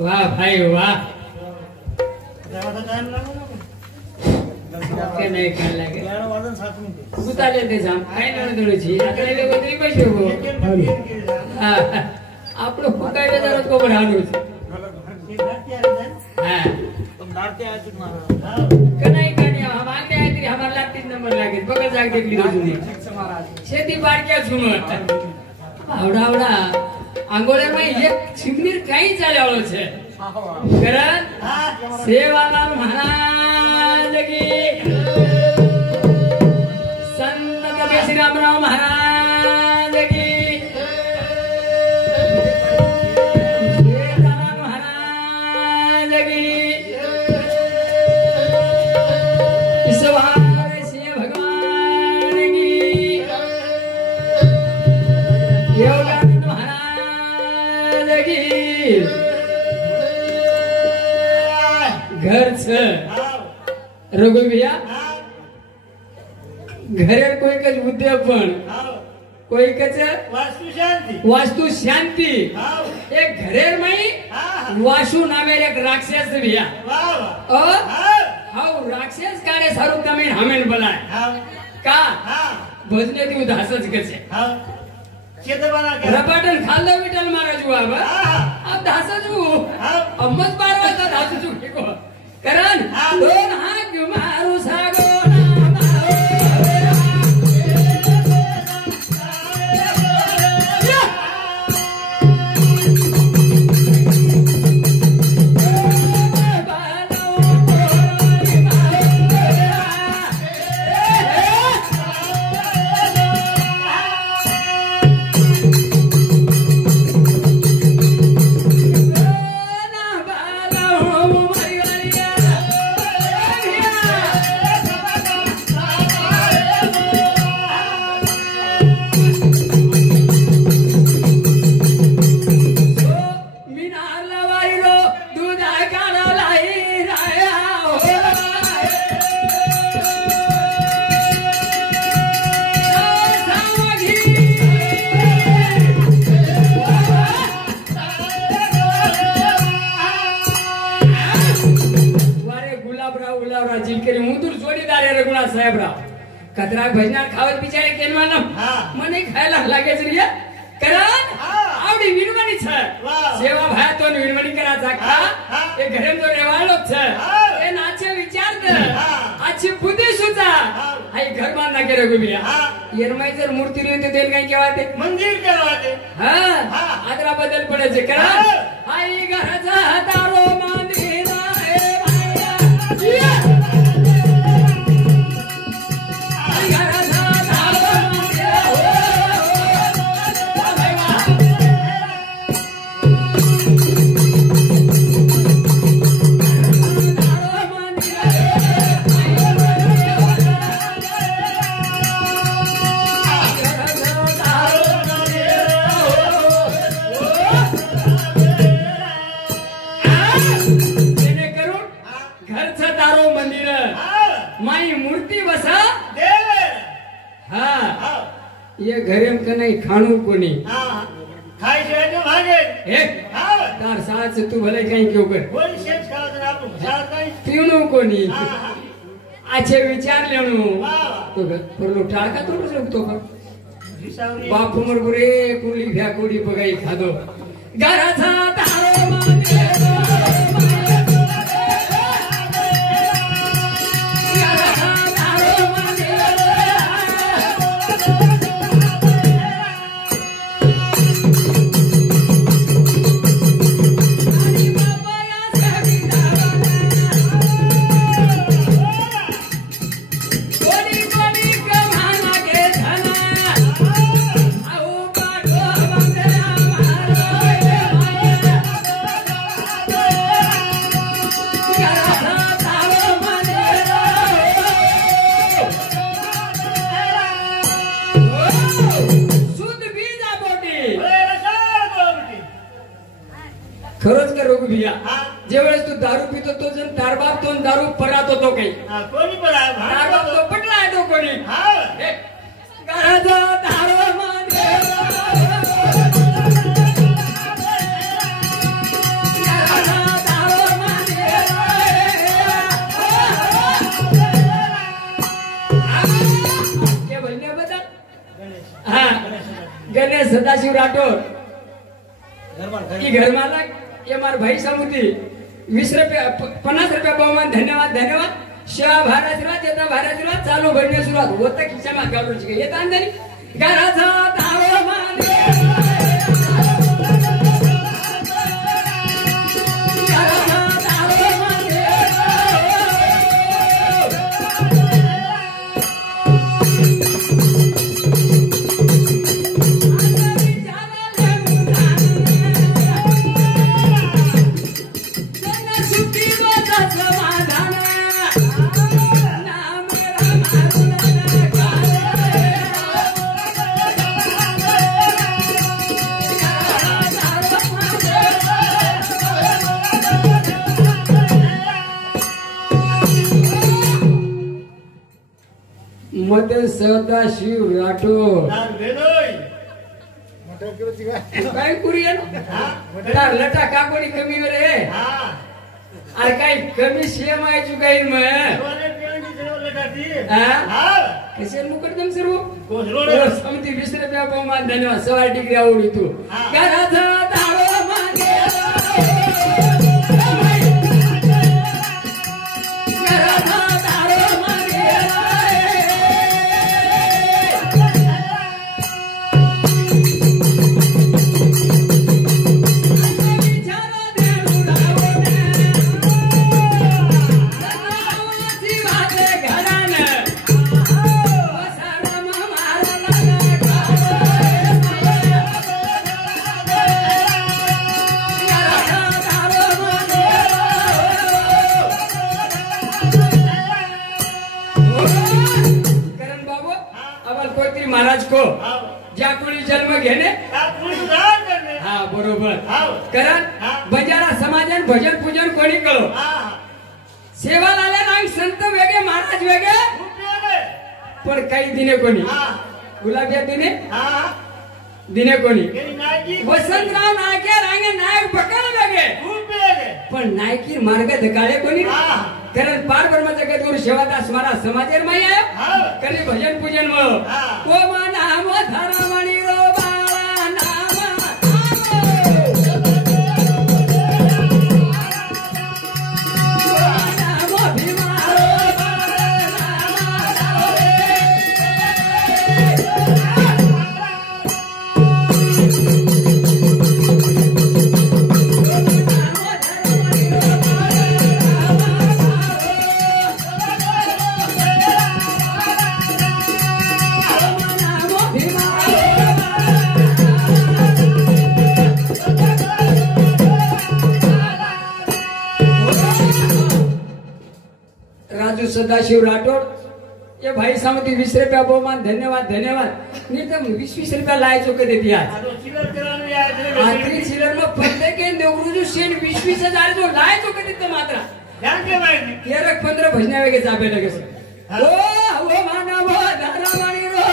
वाह भाई वाह के नाही काय लागे उताले ते जाम काय नाही थोडीशी आता ले गोत्री पैसे गो हां आपलो फुकायला जरा को बढाणू हां तुम डारते आहे तुम्हाला कनाई कनी हम आगे आहे तरी हमार ला 3 नंबर लागे बगल जाग देखली तुझी शेती बारक्या झुमत आवडा आंगोळे में एक चिमनीर काही चालवलो छे करन सेवालाल महाराज की संत कबीर श्री रामराव महाराज की सेवालाल महाराज की ईश्वर सिंह भगवान की योगानंद महाराज की घर छ रघु भैया घरे कोई कच उद्यापन कोई कच वास्तु शांति एक घरेर में वासु नामे एक राक्षस भैया और हाउ राक्षस कारे सारू तमिन हमेन बनाए का भजने ती उदासच कचे रपाटन खाल्लं विठल महाराज बाबा अब धासजू अम्मच बारवाचा धासजू को करन दोन हात मारू सागो कतरा भजनार खावत बिचारे केनवाना मने खायला लागे जरिया करन आवडी विनवणी छ सेवा भाया तो विनवणी कराचा का ए घरेम जो रेवाळो छ ए नाचे विचारत आची बुद्धी सुचा आई घर मान नागे रघु बिया येरमाई जर मूर्ती रेते देन काय केवाते मंदिर केवाते हां आदरा बदल पडे छे करन आई घराचा दारो मंदिर ए भाया ये घरेम कने खाणू कोनी खाई जे भागे एक तार साथ तू भले कहीं क्यों कर कोई शेष खाओ जरा आप साथ नहीं पीणू कोनी अच्छे विचार लेणू तो परलो टाका तो तो बाप उमर गुरे कुली भ्या कोडी बगाई खादो घराचा तारो माने खरंच का रोग भिया जेवेळेस तू दारू पितो तो जण तार बाप तो दारू परात होतो काही कोणी परा तार बाप तो पटला आहे तो कोणी घराचा दारू माने सदाशिव राठोड की घर मालक ये मार भाई समुद्री 20 रुपया 50 रुपया बहुमान धन्यवाद धन्यवाद शिवा भारत येता भारत चालू भरणे सुरुवात होतं खिशामा गाडूची येत अंदरी घराचा दारो माने मत सदाशिव राठोड काय कुरियन लटा का कोणी कमी रे अरे काय कमी सीएम आहे चुकाई कसे मुकदम सर्व समिती 20 रुपया बहुमान धन्यवाद 6 डिग्री आवडी तू घराचा दारो मागे महाराज को ज्या कोणी जन्म घेणे हा बरोबर कारण बजारा समाजन भजन पूजन कोणी करो सेवा लाल्या नाग संत वेगळे महाराज वेगळे पण काही दिने कोणी गुलाबिया दिने कोणी वसंतराव नायके रांगे नायक बकाल वेगळे पण नायकी मार्ग धकाळे कोणी कारण पार ब्रह्माचा गदगुरु सेवादास महाराज समाजेर माई आहे कधी भजन पूजन को नाम धरमणी रो बाळा नाम सदाशिव राठोड ये भाई सामती 20 रुपया बहुमान धन्यवाद धन्यवाद नहीं तो 20 रुपया लाए चुके देती आज आखिरी चिलर में फंदे के देवरुजू सेन 20,000 जो लाए चुके देते मात्रा ये रख 15 भजने वेगे जाबे लगे ओ मानव धरमणी रो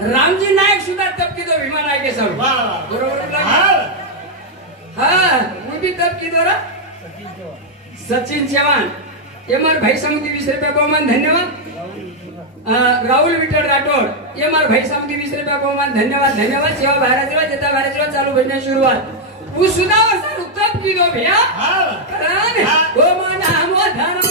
रामजी नायक सुद्धा तपकी दो भीमा नायके सब बरोबर हाँ वो भी तपकी दो सचिन चव्हाण ये मार भाई समिति 20 रुपया बहुमान धन्यवाद राहुल विठल राठोड ये मार भाई समिति 20 रुपया बहुमान धन्यवाद धन्यवाद सेवा भारत जेता भारत चालू भजने शुरुआत वो सुधा वर्षा तपकी दो भैया वो मन हम धर्म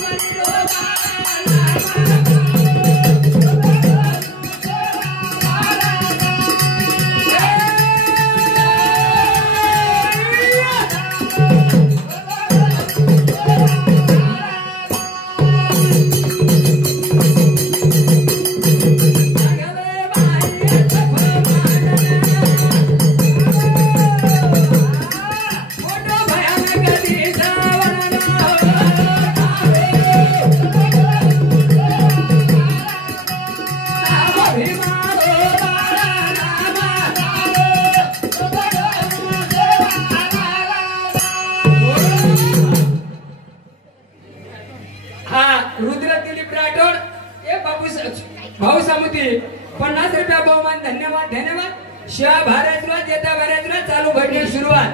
शिवा भारतराज येता भारतराज चालू भजन सुरुवात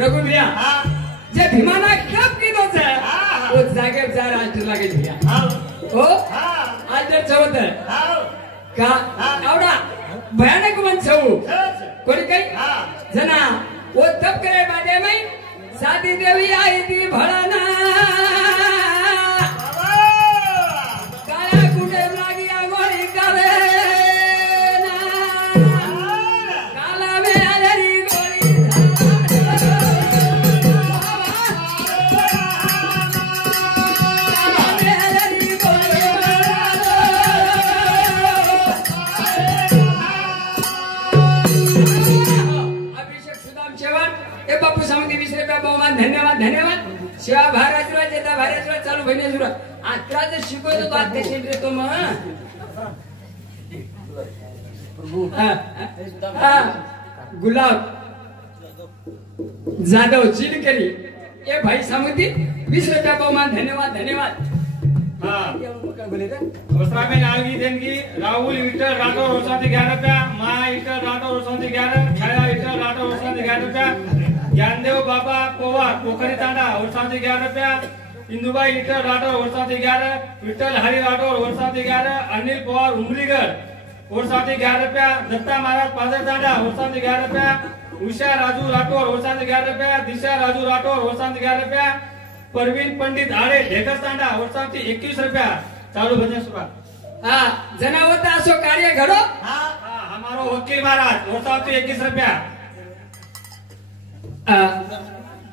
रघु भैया जे भीमाना कप कीधो छे वो जागे चार आज लागे भैया ओ आज चवत का आवडा भयानक मन छऊ कोणी काही जना वो तप करे बादे में सादी देवी आई थी भड़ाना काला कुंडे लागिया गोली कावे काला में आधरी गोली बापू सामंती 20 रुपया बहुमान धन्यवाद धन्यवाद शिवा भारतराज येता भारतराज चालू भजन सुरू आता जर शिकवतो तो आता शिकतो तो मग गुलाब जाधव चिलकरी ये भाई सामंती 20 रुपया बहुमान धन्यवाद धन्यवाद में नालगी देनगी राहुल विठल राठौर वर्षांती 11 रुपया माया विठल राठौर वर्षांती 11 छाया विठल राठौर वर्षांती 11 रुपया ज्ञानदेव बाबा पोवार पोखरी तांडा वर्षांती 11 रुपया इंदुबाई विठल राठौर वर्षांती 11 विठल हरी राठौर वर्षांती 11 अनिल पवार उमरीगर वर्षांती 11 रुपया दत्ता महाराज पाजर तांडा वर्षांती 11 रुपया उषा राजू राठौर वर्षांती 11 रुपया दिशा राजू राठौर वर्षांती 11 रुपया परवीन पंडित आड़े ढेकर तांडा वर्षांती 21 रुपया चालू भजन सुरुवात जनावता असो कार्य घडो हमारो वकील महाराज वर्षांती 21 रुपया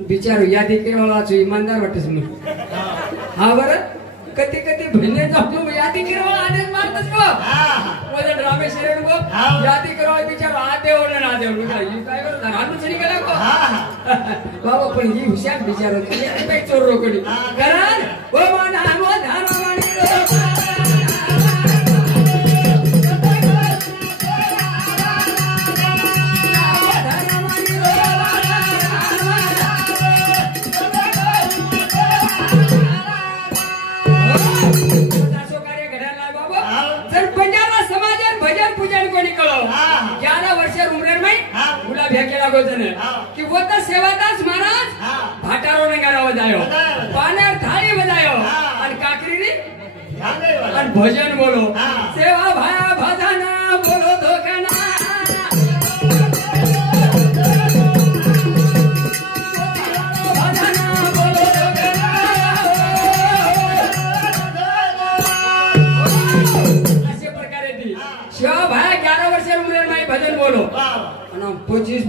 बिचारो यादी केवाळा छो ईमानदार वाटस मग हा बर कधी कधी भजने जातो यादी केवाळा आदेश मारतस को वजन रामेश्वरन को यादी केवाळा बिचारो आते ओने ना दे उगा ही काय कर रानू चली गेला को बाबा पण ही हुशार बिचारो ते चोर रोकडी कारण ओ माना मो धानो माणी कि वो तो सेवादास महाराज भाटारो ने गाना बजायो पानेर थाली बजायो और काकरी ने और भजन बोलो सेवा भाया भजना बोलो धोखना भजना बोलो धोखना ऐसे प्रकारे दी शिवा भाया 11 वर्ष उम्र में भजन बोलो 25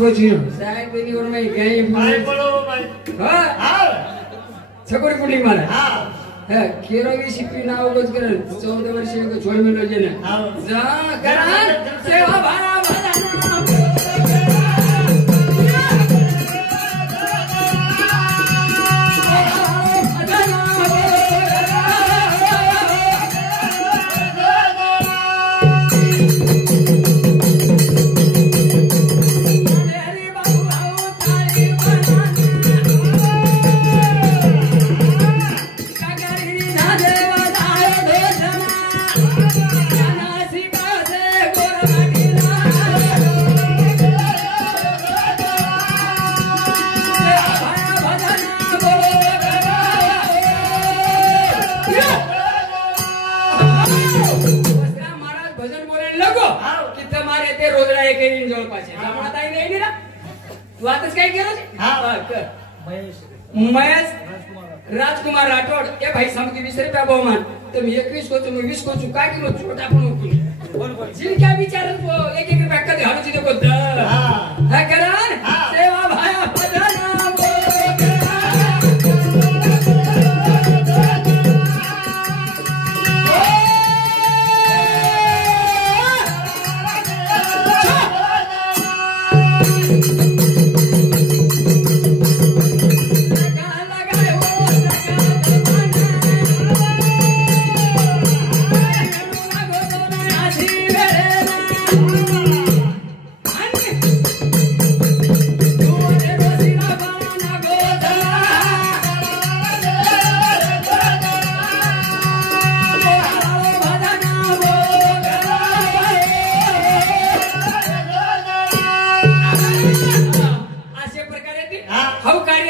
साहेब बेनी और मैं गई भाई बोलो भाई हां छकोरी पुली मारे हां केरो सीपी नाव गोज कर 14 वर्ष को छोड़ मिलो जे ने जा करा सेवा भारा महेश राजकुमार राठौड़ के भाई सामंती 20 रुपया बहुमान तुम 21 को तुम 20 को चुका किलो छोटा पण जिनका विचार वो 1-1 रुपया कदे हालू जी देखो है करान सेवा भाया भजना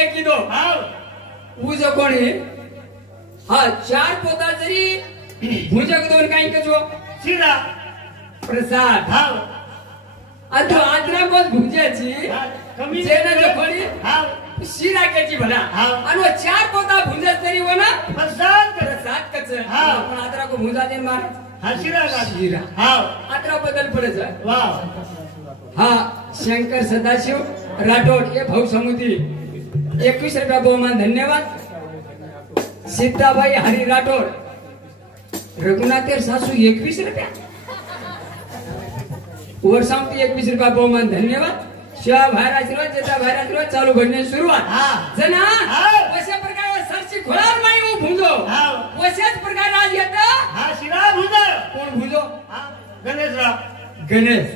काय कीधो उजो कोणी हा 4 पोता जरी भुजक दोन काही कजो शिरा प्रसाद अतो आद्रा कोण भुजाची कमी जेना जो कोणी शिरा केची भला आणि 4 पोता भुजत तरी हो ना प्रसाद कच पण आद्रा को भुजा दे मार हा शिरा का शिरा आद्रा बदल पडच वाह हा शंकर सदाशिव राठोड हे भाऊ समुद्री 21 रुपया बहुमान धन्यवाद सीताबाई हरी राठोड रघुनाथेर सासू 21 रुपया वर्षांती 21 रुपया बहुमान धन्यवाद शिवा बाहेर आशीर्वाद जेता बाहेर आशीर्वाद चालू घडणे सुरुवात जना अशा प्रकारे सरची खोलार माई वो भुंजो अशाच प्रकारे आज येता हा शिरा भुजा कोण भुंजो गणेशराव गणेश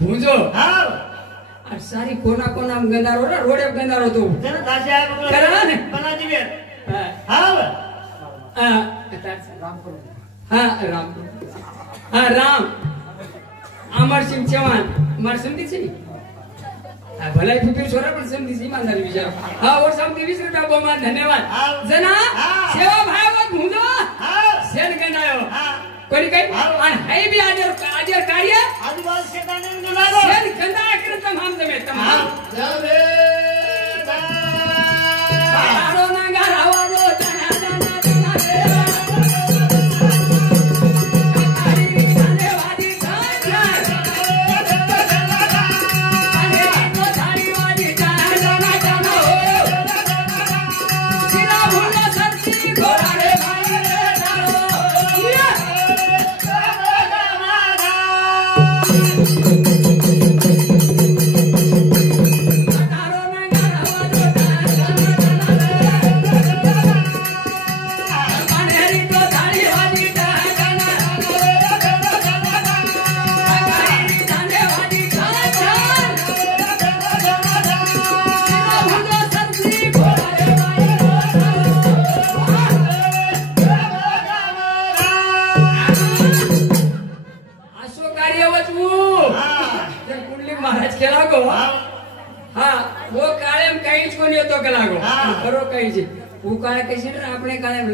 भुंजो हाव सारी कोना कोना गंदार हो रोडे गंदार होतो जरा दाशी आहे करा ना बनाची वेळ हाव राम अमर सिंह चौहान मार समझी छी भलाई फिर छोरा पण समझी छी ईमानदारी विचार और समझी 20 रुपया बहुमान धन्यवाद जना सेवा भावत भुंजो सेन गनायो कोणी काय आणि हाय बी आजर कार्य आदिवास शेताने गुलाबो सेन गंदा करत हम जमे तमाम जबे बारो नगर आवाजो जना जना जना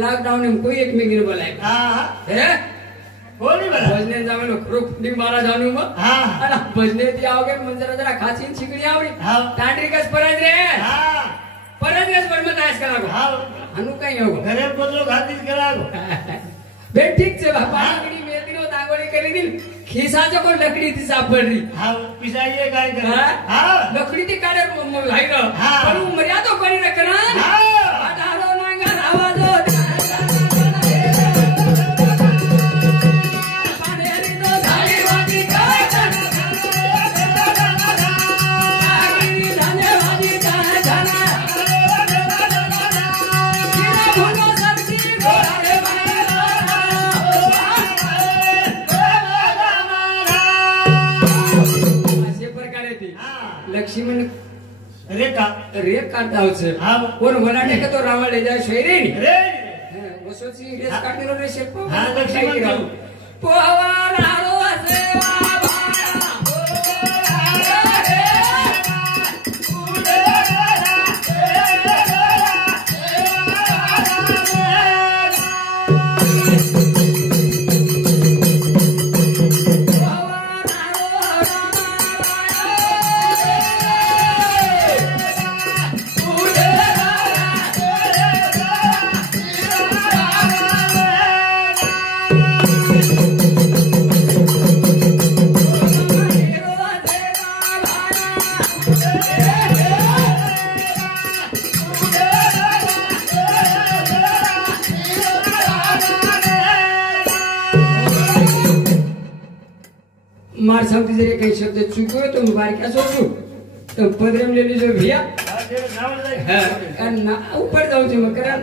लॉकडाउन में कोई एक में गिर बोला है कोणी बरं भजने जावलो खरोख निक मारा जानू मग आणि भजने ती आवगे मंजरा जरा खाचीन छिकडी आवडी तांडरी कस परत रे परत कस परमत आहेस का लागो अनु काही हो घरे बोललो घातीच करा बे ठीक छे बापा लकडी मेदी नो दागोडी करी दिल खिसाचो कोण लकडी ती सापडली पिसाईये काय करा लकडी ती काढे लाईर पण मर्यादा करी रखना आधारो नांगर आवाजो लक्ष्मण रेखा काढतावच कोण वराडे का तो रावळ जा शैरे रे वसोची रेस काढलेलो रे शेप लक्ष्मण पोवारारो सेवा मार सामती जरी काही शब्द चुको तो मुबारक क्या सोचू तो पदरम ले लीजिए भैया ऊपर जाऊ मग कारण